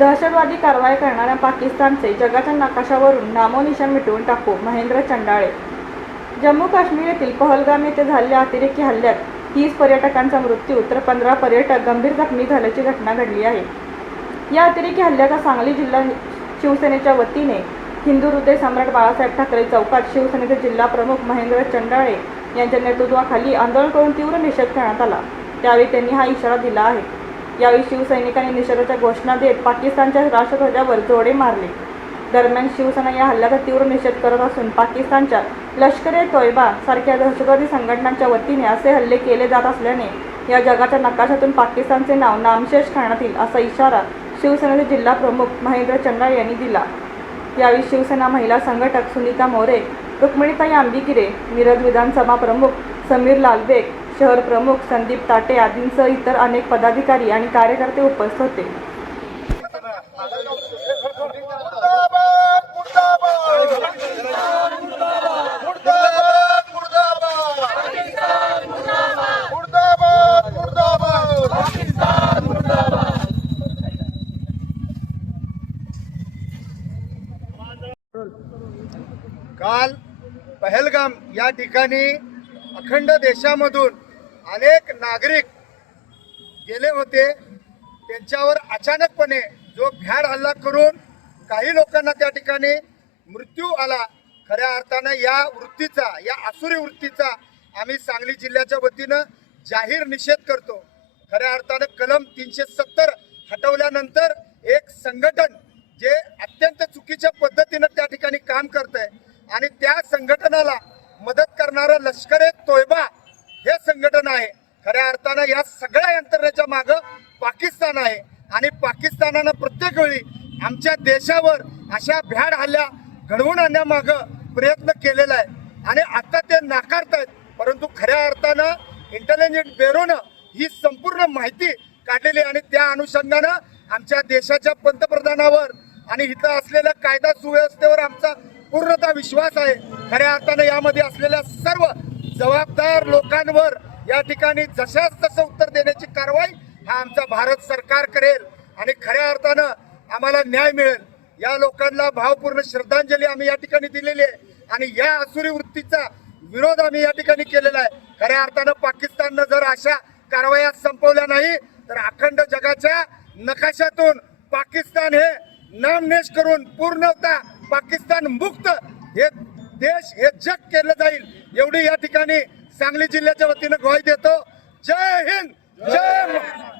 दहशतवादी कारवाई करणाऱ्या पाकिस्तानचे जगाच्या नकाशावरून नामोनिशान मिटवून टाकू महेंद्र चंडाळे जम्मू काश्मीर येथील पहलगाम येथे झालेल्या अतिरेकी हल्ल्यात तीस पर्यटकांचा मृत्यू तर पंधरा पर्यटक गंभीर जखमी झाल्याची घटना घडली आहे या अतिरेकी हल्ल्याचा सांगली जिल्हा शिवसेनेच्या वतीने हिंदू हृदय सम्राट बाळासाहेब ठाकरे चौकात शिवसेनेचे जिल्हा प्रमुख महेंद्र चंडाळे यांच्या नेतृत्वाखाली आंदोलन करून तीव्र निषेध करण्यात आला त्यावेळी त्यांनी हा इशारा दिला आहे यावेळी शिवसैनिकांनी निषेधाच्या घोषणा देत पाकिस्तानच्या राष्ट्रध्वजावर जोडे मारले दरम्यान शिवसेना या हल्ल्याचा तीव्र निषेध करत असून पाकिस्तानच्या लष्कर ए तोयबा सारख्या दहशतवादी संघटनांच्या वतीने असे हल्ले केले जात असल्याने या जगाच्या नकाशातून पाकिस्तानचे नाव नामशेष करण्यात येईल असा इशारा शिवसेनेचे जिल्हा प्रमुख महेंद्र चंद्राळ यांनी दिला यावेळी शिवसेना महिला संघटक सुनीता मोरे रुक्मिणीताई आंबिकिरे मिरज विधानसभा प्रमुख समीर लालबेग शहर प्रमुख संदीप ताटे आदींसह इतर अनेक पदाधिकारी आणि कार्यकर्ते उपस्थित होते काल पहलगाम या ठिकाणी अखंड देशामधून अनेक नागरिक गेले होते त्यांच्यावर अचानकपणे जो भ्याड हल्ला करून काही लोकांना त्या ठिकाणी मृत्यू आला खऱ्या अर्थानं या वृत्तीचा या आसुरी वृत्तीचा आम्ही सांगली जिल्ह्याच्या वतीनं जाहीर निषेध करतो खऱ्या अर्थानं कलम तीनशे सत्तर हटवल्यानंतर एक संघटन जे अत्यंत चुकीच्या पद्धतीनं त्या ठिकाणी काम करत आहे आणि त्या संघटनाला मदत करणारं लष्कर एक तोय आणि पाकिस्तानानं प्रत्येक वेळी आमच्या देशावर अशा भ्याड हल्ल्या घडवून आणण्यामाग प्रयत्न केलेला आहे आणि आता ते नाकारतायत परंतु खऱ्या अर्थानं इंटेलिजंट बेरोनं ही संपूर्ण माहिती काढलेली आणि त्या अनुषंगानं आमच्या देशाच्या पंतप्रधानावर आणि इथं असलेल्या कायदा सुव्यवस्थेवर आमचा पूर्णतः विश्वास आहे खऱ्या अर्थानं यामध्ये असलेल्या सर्व जबाबदार लोकांवर या ठिकाणी जशाच तसं उत्तर देण्याची कारवाई हा आमचा भारत सरकार करेल आणि खऱ्या अर्थानं आम्हाला न्याय मिळेल या लोकांना भावपूर्ण श्रद्धांजली आम्ही या ठिकाणी दिलेली आहे आणि या असुरी वृत्तीचा विरोध आम्ही या ठिकाणी केलेला आहे खऱ्या अर्थानं पाकिस्ताननं जर अशा कारवाया संपवल्या नाही तर अखंड जगाच्या नकाशातून पाकिस्तान हे नामनेश करून पूर्णता पाकिस्तान मुक्त हे देश हे जग केलं जाईल एवढी या ठिकाणी सांगली जिल्ह्याच्या वतीनं ग्वाही देतो जय हिंद जय